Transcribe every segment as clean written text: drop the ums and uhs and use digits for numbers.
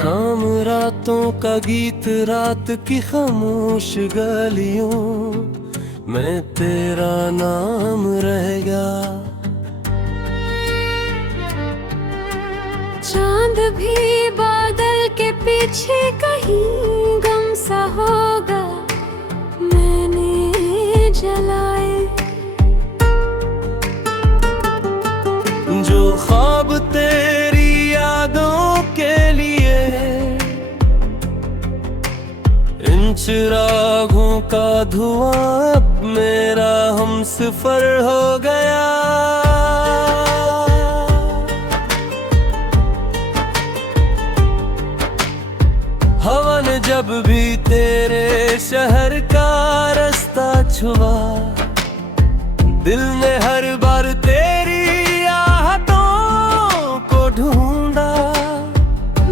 नाम रातों का गीत, रात की खामोश गलियों में तेरा नाम रहेगा। चांद भी बादल के पीछे कहीं गम सा होगा, मैंने जलाए जो ख्वाब तेरी यादों के लिए, इन चिरागों का धुआं अब मेरा हमसफर हो गया। हवा ने जब भी तेरे शहर का रास्ता छुआ, दिल ने हर बार तेरी आहटों को ढूंढा।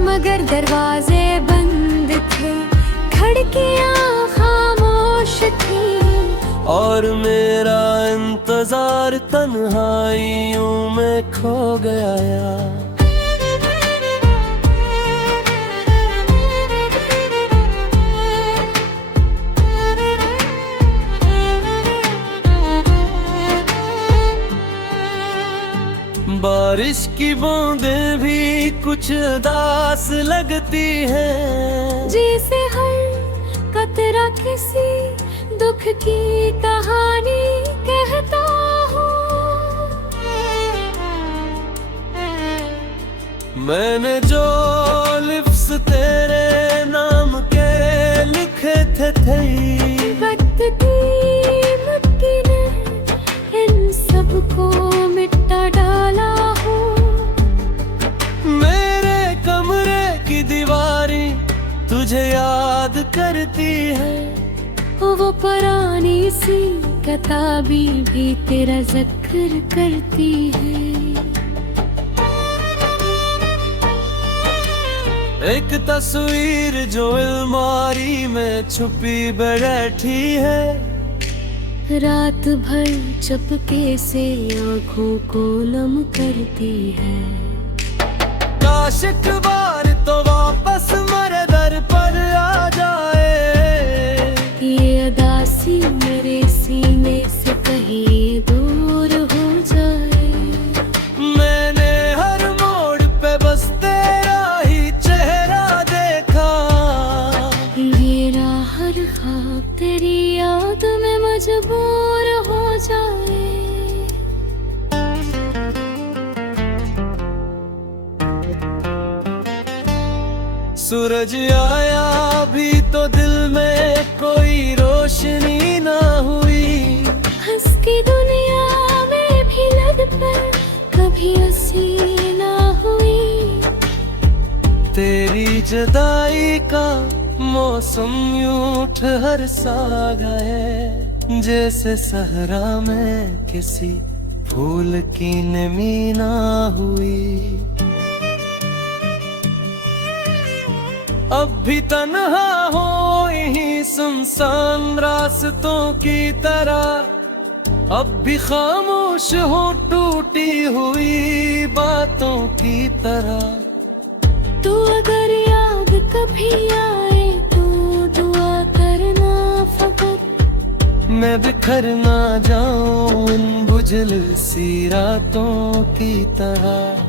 मगर दरवाजे बंद थे, खिड़कियां खामोश थी, और मेरा इंतजार तन्हाइयों में खो गया। बारिश की बूंदें भी कुछ उदास लगती हैं, जैसे हर कतरा किसी दुख की कहानी कहता हूँ। मैंने जो लिप्स तेरे नाम के लिखे थे वक्त की मिट्टी ने इन सबको मिटा डाला हूँ। मेरे कमरे की दीवारें तुझे याद करती है, वो पुरानी सी किताबें भी तेरा जिक्र करती है। एक तस्वीर जो अलमारी में छुपी बैठी है, रात भर चुपके से आँखों को नम करती है। काश एक बार तो वापस मेरे दर पर आ जाए, ये उदासी मेरे सीने से कहीं दूर हो जाए। मैंने हर मोड़ पे बस तेरा ही चेहरा देखा, मेरा हर ख्वाब तेरी याद में मजबूर हो जाए। सूरज आया भी तो दिल में कोई रोशनी ना हुई, हंस की दुनिया में भी लग पर कभी हंसी ना हुई। तेरी जुदाई का मौसम यूं ठहर सा गए, जैसे सहरा में किसी फूल की नमी ना हुई। अब भी तन्हा हो यहीं सुनसान रास्तों की तरह, अब भी खामोश हो टूटी हुई बातों की तरह। तू अगर याद कभी आए तो दुआ करना फकत, मैं बिखर ना जाऊं इन बुझल सी रातों की तरह।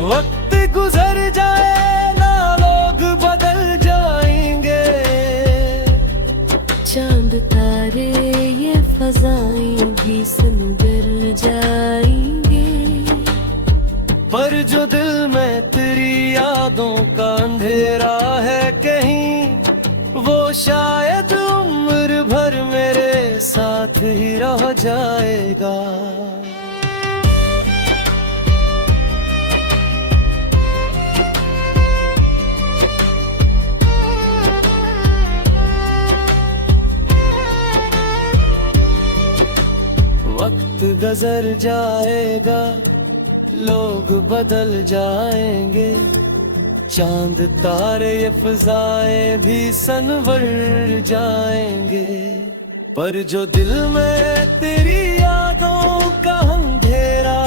वक्त गुजर जाए ना लोग बदल जाएंगे, चांद तारे ये फजाएं भी सुंदर जाएंगे। पर जो दिल में तेरी यादों का अंधेरा है कहीं, वो शायद उम्र भर मेरे साथ ही रह जाएगा। वक्त गुजर जाएगा, लोग बदल जाएंगे, चांद तारे ये फिजाएं भी संवर जाएंगे। पर जो दिल में तेरी यादों का अंधेरा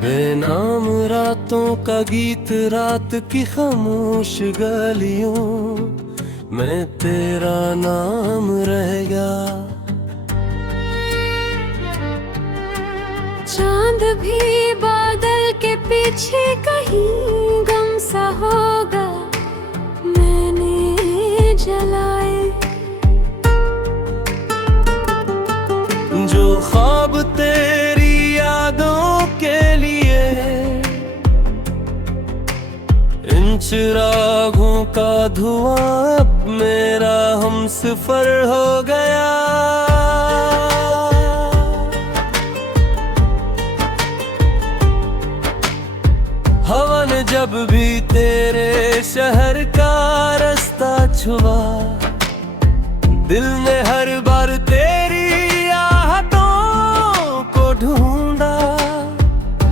बेनाम रातों का गीत, रात की खामोश गलियों में तेरा नाम रह गया। चांद भी बादल के पीछे कहीं गम सा होगा, मैंने जलाए जो ख्वाब तेरी यादों के लिए, इन चिरागों का धुआं अब मेरा हमसफर हो गया। हवा ने जब भी तेरे शहर का रास्ता छुआ, दिल ने हर बार तेरी आहटों को ढूंढा।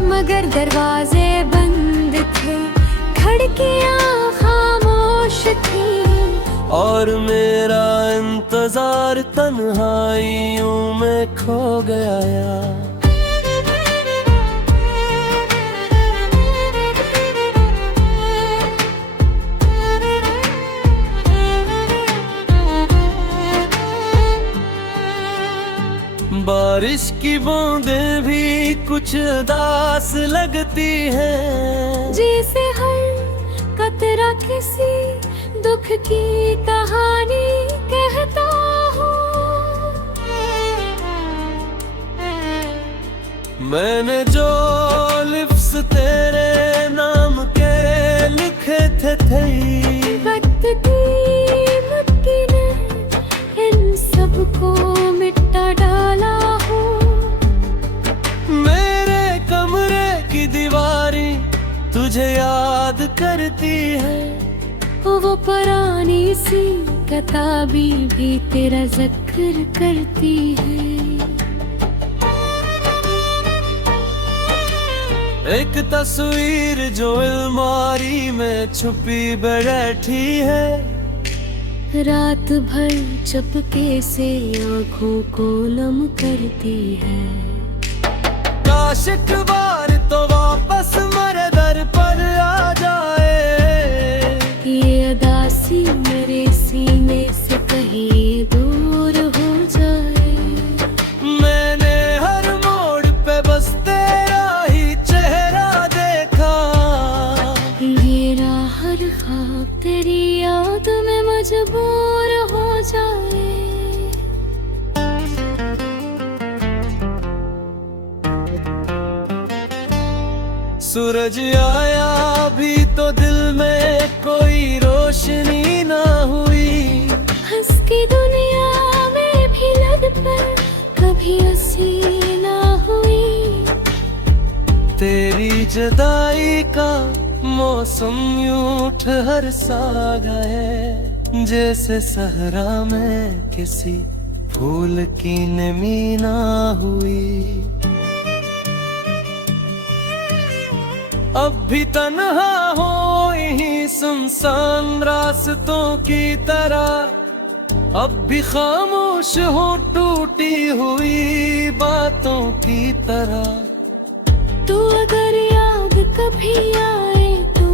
मगर दरवाजे बंद थे, खिड़कियां खामोश थी, और मेरा इंतजार तन्हाइयों में खो गया। बारिश की बूंदें भी कुछ उदास लगती हैं, जैसे हर कतरा किसी दुख की कहानी कहता हूँ। मैंने जो लिप्स तेरे नाम के लिखे थे वक्त की ने इन सबको मिटा डाला हूँ। मेरे कमरे की दीवारें तुझे याद करती है, वो पुरानी सी किताबी भी तेरा जिक्र करती है। एक तस्वीर जो अलमारी में छुपी बैठी है, रात भर चुपके से आँखों को नम करती है। काश एक बार तो वापस मेरे दर पर आ जाए, ये उदासी मेरे सीने से कहीं दूर हो जाए। मैंने हर मोड़ पे बस तेरा ही चेहरा देखा, मेरा हर ख्वाब तेरी याद में मजबूर हो जाए। सूरज आया भी तो दिल में कोई रोशनी ना हुई, हंस की दुनिया में भी लग पर कभी हंसी ना हुई। तेरी जुदाई का मौसम यूं ठहर सा गए, जैसे सहरा में किसी फूल की नमी ना हुई। अब भी तन्हा हो यहीं सुनसान रास्तों की तरह, अब भी खामोश हो टूटी हुई बातों की तरह। तू अगर याद कभी आए तो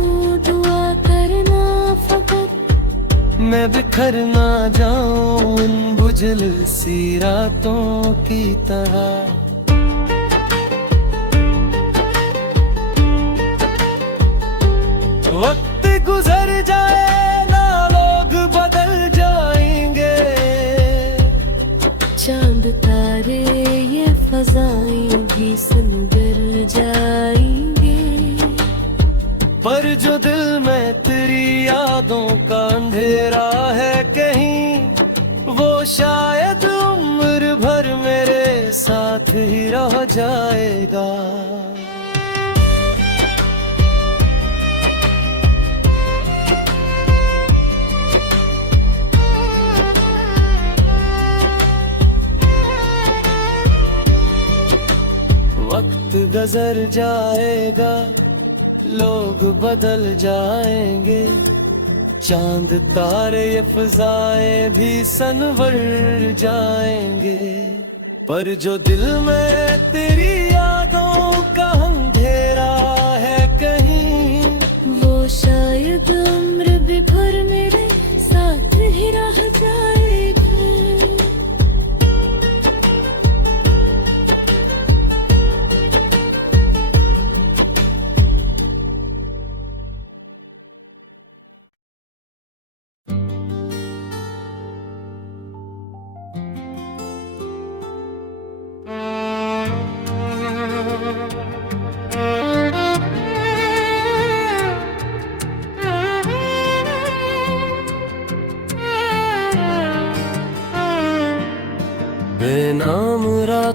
दुआ करना फकत, मैं बिखर ना जाऊं उन बुझल सी रातों की तरह। वक्त गुजर जाए ना लोग बदल जाएंगे, चांद तारे ये फजाएं भी सुनगर जाएंगे। पर जो दिल में तेरी यादों का अंधेरा है कहीं, वो शायद उम्र भर मेरे साथ ही रह जाएगा। वक्त गुजर जाएगा, लोग बदल जाएंगे, चांद तारे ये फिजाएं भी सनवर जाएंगे। पर जो दिल में तेरी यादों का अंधेरा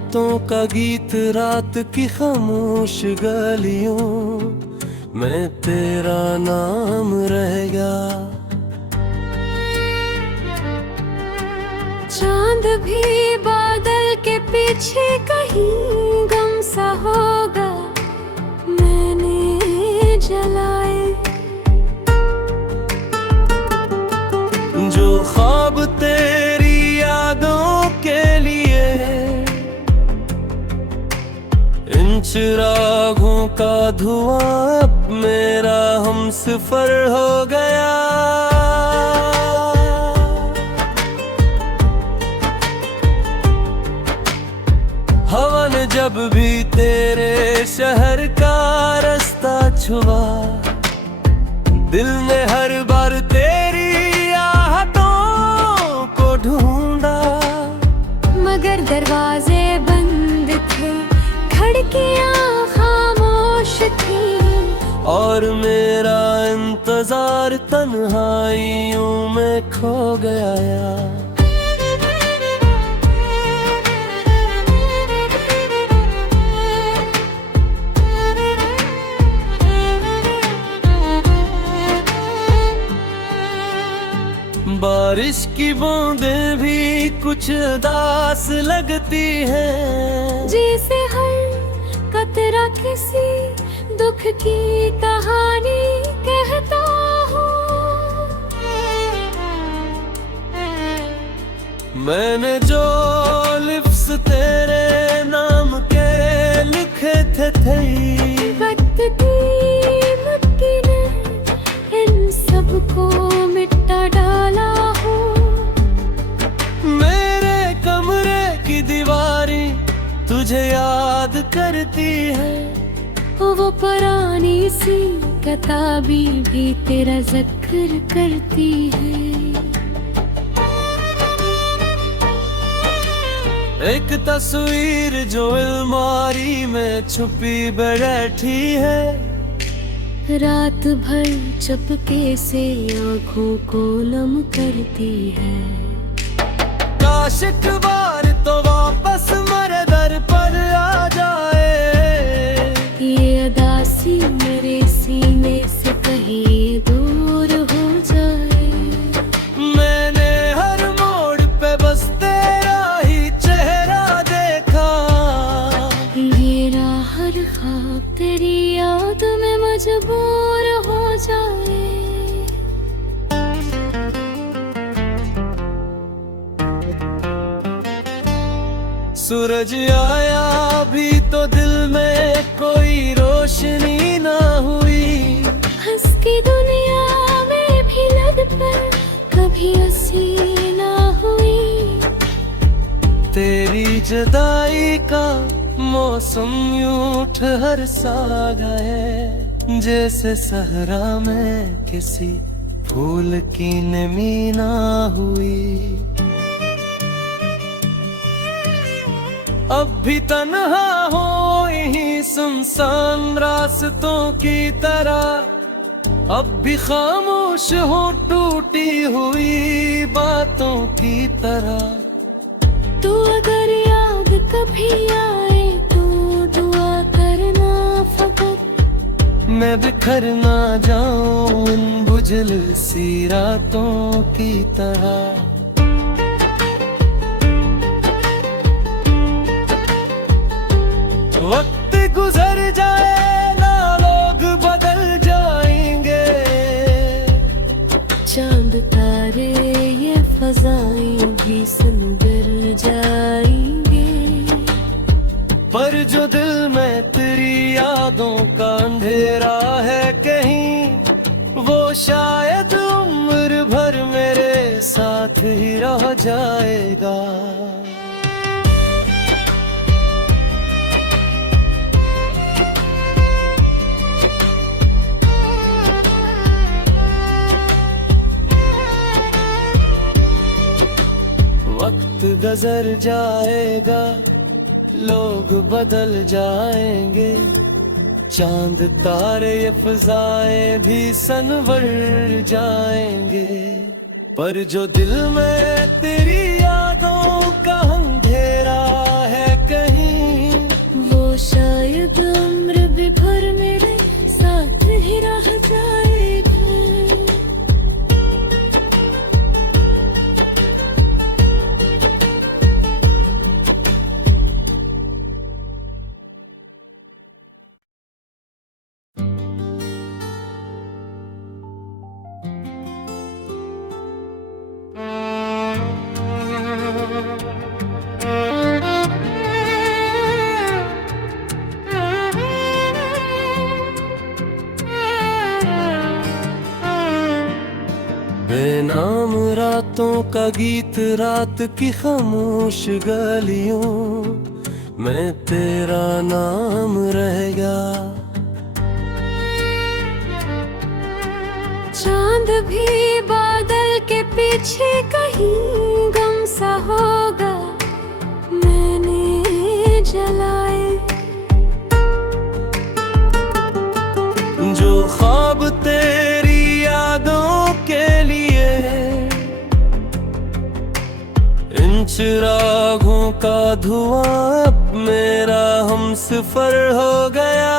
बातों का गीत रात की खामोश गलियों में तेरा नाम रहेगा। चांद भी बादल के पीछे कहीं गम सा होगा, मैंने जलाए जो ख्वाब तेरी यादों के लिए इन चिरागों का धुआं अब मेरा हमसफर हो गया। हवा ने जब भी तेरे शहर का रास्ता छुआ, दिल ने हर बार तेरी आहटों को ढूंढा। मगर दरवाजे बंद थे, खिड़कियां खामोश थी, और मेरा इंतजार तन्हाइयों में खो गया। बारिश की बूंदें भी कुछ उदास लगती हैं, जैसे हर कतरा किसी दुख की कहानी कहता हूँ। मैंने जो लिप्स तेरे नाम के लिखे थे वक्त की मिट्टी ने इन सबको मिटा डाला हूँ। मेरे कमरे की दीवारें तुझे याद करती है, वो पुरानी सी किताबी भी तेरा जिक्र करती है। एक तस्वीर जो अलमारी में छुपी बैठी है, रात भर चुपके से आँखों को नम करती है। काश एक बार तो वापस मेरे दर पर आ जाए, ये उदासी मेरे सीने से कहीं दूर हो जाए। मैंने हर मोड़ पे बस तेरा ही चेहरा देखा, मेरा हर ख्वाब तेरी याद में मजबूर हो जाए। सूरज आया भी तो दिल में कोई रोशनी ना हुई, हंस की दुनिया में भी लग पर कभी हंसी ना हुई। तेरी जुदाई का मौसम यूं ठहर सा गए, जैसे सहरा में किसी फूल की नमी ना हुई। अब भी तन्हा हो यहीं सुनसान रास्तों की तरह, अब भी खामोश हो टूटी हुई बातों की तरह। तू अगर याद कभी आए तो दुआ करना फकत, मैं बिखर ना जाऊं उन बुझल सी रातों की तरह। वक्त गुजर जाए ना लोग बदल जाएंगे, चांद तारे ये फजाएं भी सुंदर जाएंगे। पर जो दिल में तेरी यादों का अंधेरा है कहीं, वो शायद उम्र भर मेरे साथ ही रह जाएगा। वक्त गुजर जाएगा, लोग बदल जाएंगे, चांद तारे ये फिजाएं भी संवर जाएंगे। पर जो दिल में तेरी यादों का अंधेरा है कहीं, भर मेरे साथ ही रह जाएगा। बेनाम रातों का गीत, रात की खामोश गलियों में तेरा नाम रहेगा। चांद भी बादल के पीछे कहीं गम सा होगा, मैंने जलाए जो ख्वाब तेरी यादों के लिए, इन चिरागों का धुआं अब मेरा हमसफर हो गया।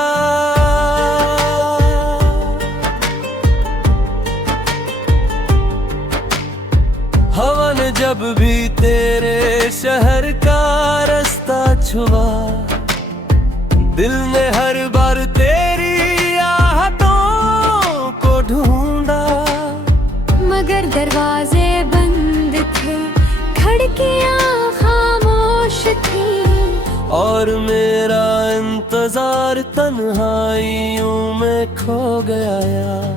हवा ने जब भी तेरे शहर का रास्ता छुआ, दिल ने हर बार तेरी आहटों को ढूंढा। मगर दरवाजे बंद थे, खिड़कियां खामोश थी, और मेरा इंतजार तन्हाइयों में खो गया यार।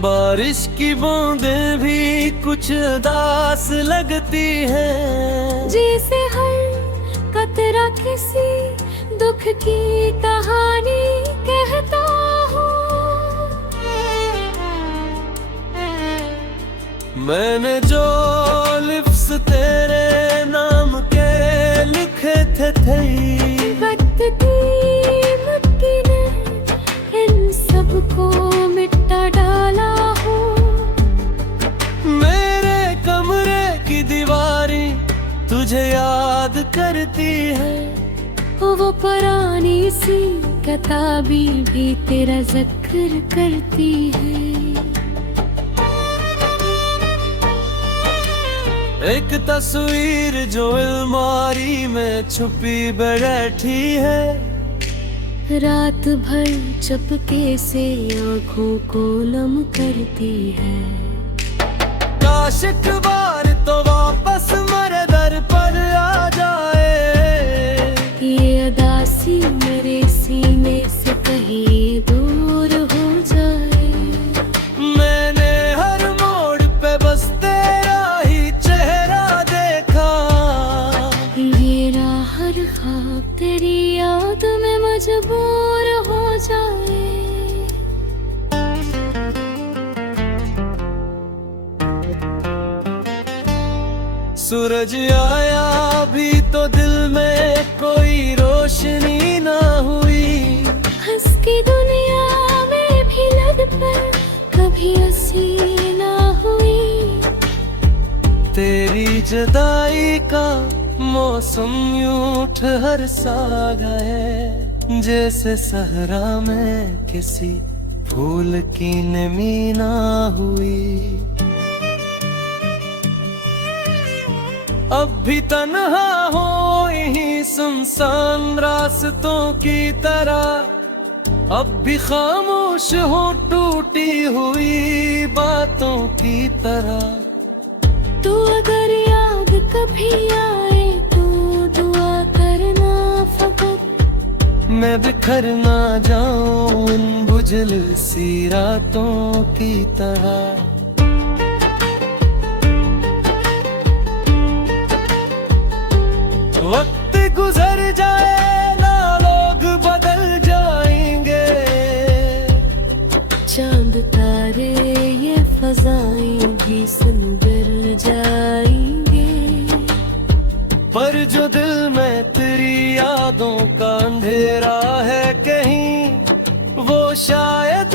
बारिश की बूंदें भी कुछ उदास लगती हैं, जैसे हर कतरा किसी दुख की कहानी कहता हूँ। मैंने जो लिप्स तेरे नाम के लिखे थे वक्त की मिट्टी ने इन सबको मिटा डाला हूँ। मेरे कमरे की दीवारें तुझे याद करती है, वो पुरानी सी किताबी भी तेरा जिक्र करती है। एक तस्वीर जो अलमारी में छुपी बैठी है, रात भर चपके से आँखों को नम करती है। काश एक बार तो वापस मेरे दर पर आ जाए, ये उदासी मेरे सीने से कहीं दूर हो जाए। मैंने हर मोड़ पे बस तेरा ही चेहरा देखा, मेरा हर ख्वाब तेरी याद में मजबूर हो जाए। सूरज आया भी तो दिल में कोई रोशनी ना हुई, हंस की दुनिया में भी लग पर कभी हंसी ना हुई। तेरी जुदाई का मौसम यूं ठहर सा गए, जैसे सहरा में किसी फूल की नमी ना हुई। अब भी तन्हा हो यहीं सुनसान रास्तों की तरह, अब भी खामोश हो टूटी हुई बातों की तरह। तू अगर याद कभी आए तो दुआ करना फकत, मैं बिखर ना जाऊं इन बुझल सी रातों की तरह। वक्त गुजर जाए ना लोग बदल जाएंगे, चांद तारे ये फजाएं भी सुनगर जाएंगे। पर जो दिल में तेरी यादों का अंधेरा है कहीं, वो शायद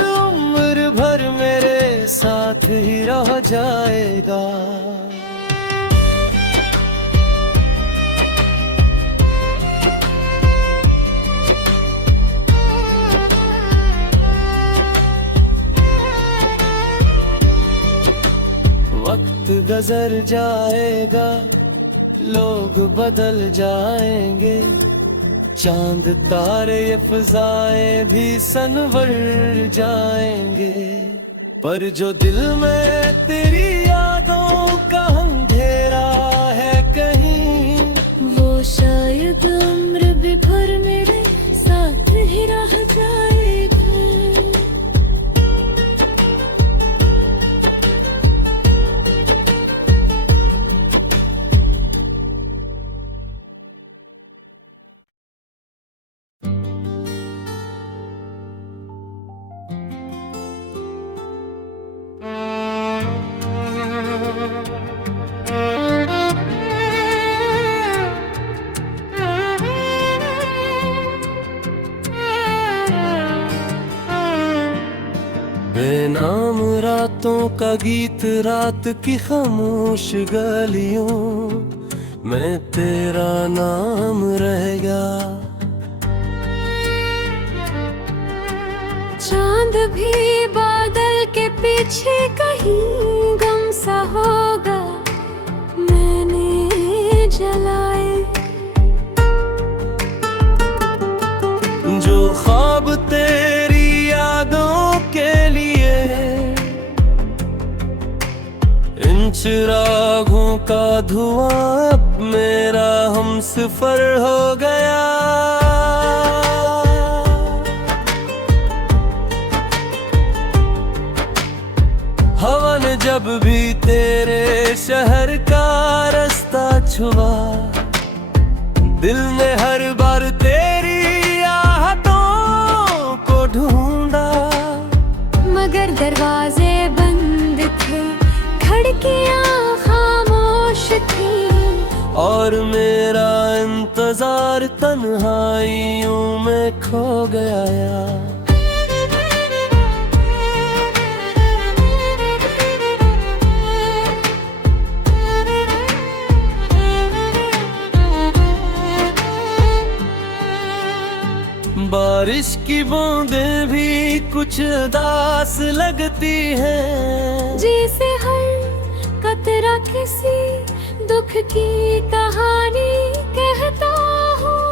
साथ ही रह जाएगा। वक्त गुजर जाएगा, लोग बदल जाएंगे, चांद तारे ये फिजाएं भी सनवर जाएंगे, पर जो दिल में तेरी यादों का अंधेरा है कहीं, वो शायद उम्र भी भर मेरे साथ ही रह जाएगा। बेनाम रातों का गीत, रात की खामोश गलियों में तेरा नाम रहेगा। चांद भी बादल के पीछे कहीं गम सा होगा, मैंने जलाए जो ख्वाब तेरी यादों के लिए, इन चिरागों का धुआं अब मेरा हमसफर हो गया। हवा ने जब भी तेरे शहर का रास्ता छुआ, दिल ने हर बार तेरी आहटों को ढूंढा, मगर दरवाजे बंद थे, खिड़कियां खामोश थी, और मेरा इंतजार तन्हाइयों में खो गया। बारिश की बूंदें भी कुछ उदास लगती हैं, जैसे हर कतरा किसी दुख की कहानी कहता हूँ।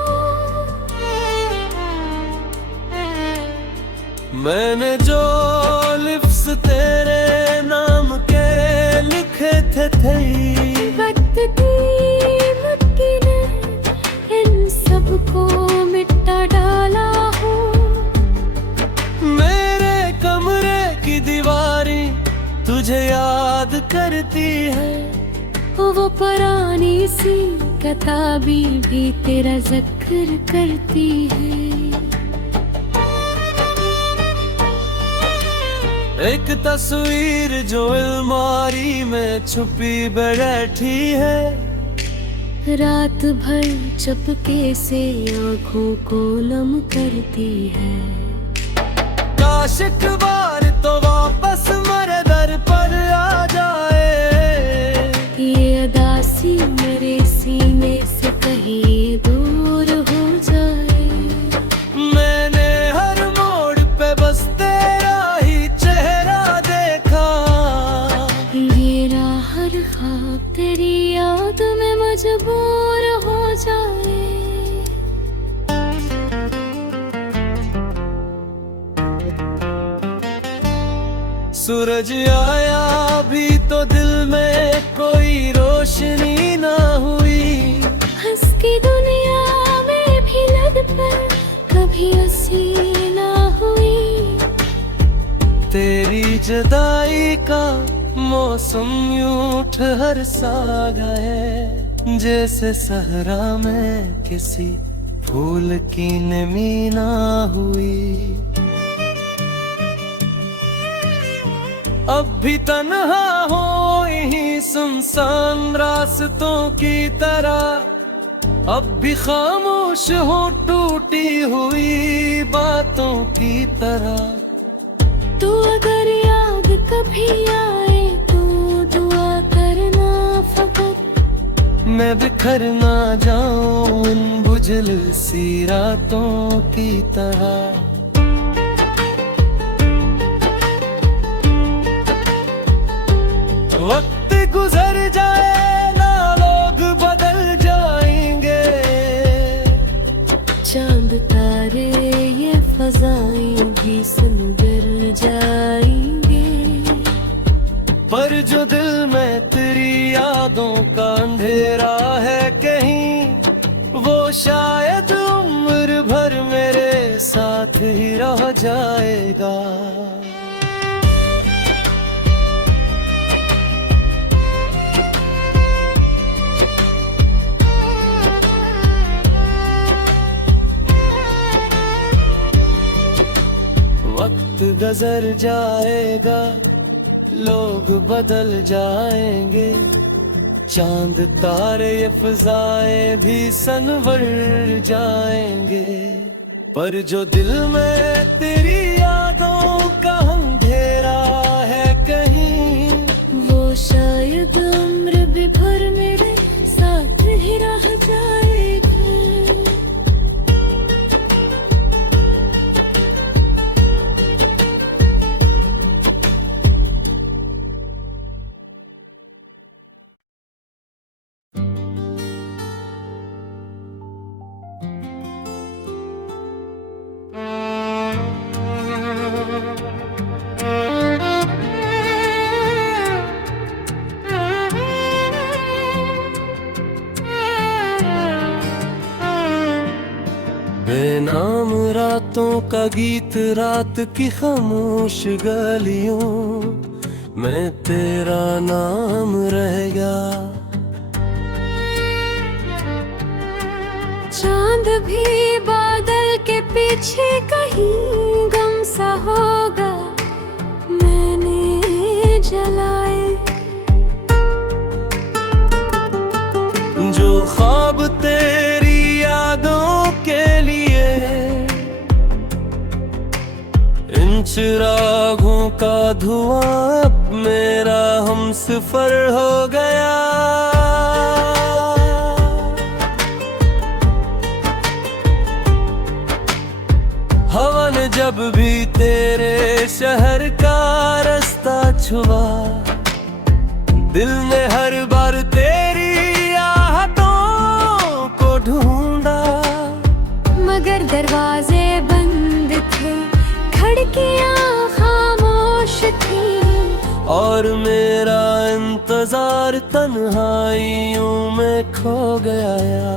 मैंने जो लिप्स तेरे नाम के लिखे थे वक्त की लकीरें इन सबको मिटा डाला हूँ। मेरे कमरे की दीवारें तुझे याद करती है, वो पुरानी सी किताबी भी तेरा जिक्र करती है। एक तस्वीर जो अलमारी में छुपी बैठी है, रात भर चुपके से आँखों को नम करती है। काश एक बार तो वापस मेरे दर पर आ जाए, ये अदासी मेरे सीने से कहीं दूर हो जाए। मैंने हर मोड़ पे बस तेरा ही चेहरा देखा, मेरा हर ख्वाब तेरी याद में मजबूर हो जाए। सूरज आया भी तो दिल में कोई रोशनी ना हुई, हंस की दुनिया में भी लग पर कभी हंसी ना हुई। तेरी जुदाई का मौसम यूं ठहर सा गए, जैसे सहरा में किसी फूल की नमी ना हुई। अब भी तन्हा हो यहीं सुनसान रास्तों की तरह, अब भी खामोश हो टूटी हुई बातों की तरह। तू अगर याद कभी भी आए तो दुआ करना फकत। मैं बिखर ना जाऊं उन बुझल सी रातों की तरह। वक्त गुजर जाए ना लोग बदल जाएंगे। चांद तारे ये फजाएं भी सुंदर जाएंगे। पर जो दिल में तेरी यादों का अंधेरा है कहीं, वो शायद उम्र भर मेरे साथ ही रह जाएगा। वक्त गुजर जाएगा, लोग बदल जाएंगे। चांद तारे ये फिजाएं भी संवर जाएंगे। पर जो दिल में तेरी यादों का अंधेरा है कहीं, वो शायद उम्र भी भर मेरे साथ ही रह जाएगा। बेनाम रातों का गीत, रात की खामोश गलियों में तेरा नाम रहेगा। चांद भी बादल के पीछे कहीं गम सा होगा, मैंने जलाए। जो ख्वाब तेरी यादों के लिए इन चिरागों का धुआं अब मेरा हमसफर हो गया। हवा ने जब भी तेरे शहर का रास्ता छुआ, दिल ने हर बार तेरी ढूंढा। मगर दरवाजे बंद थे, खिड़कियां खामोश थी, और मेरा इंतजार तन्हाइयों में खो गया।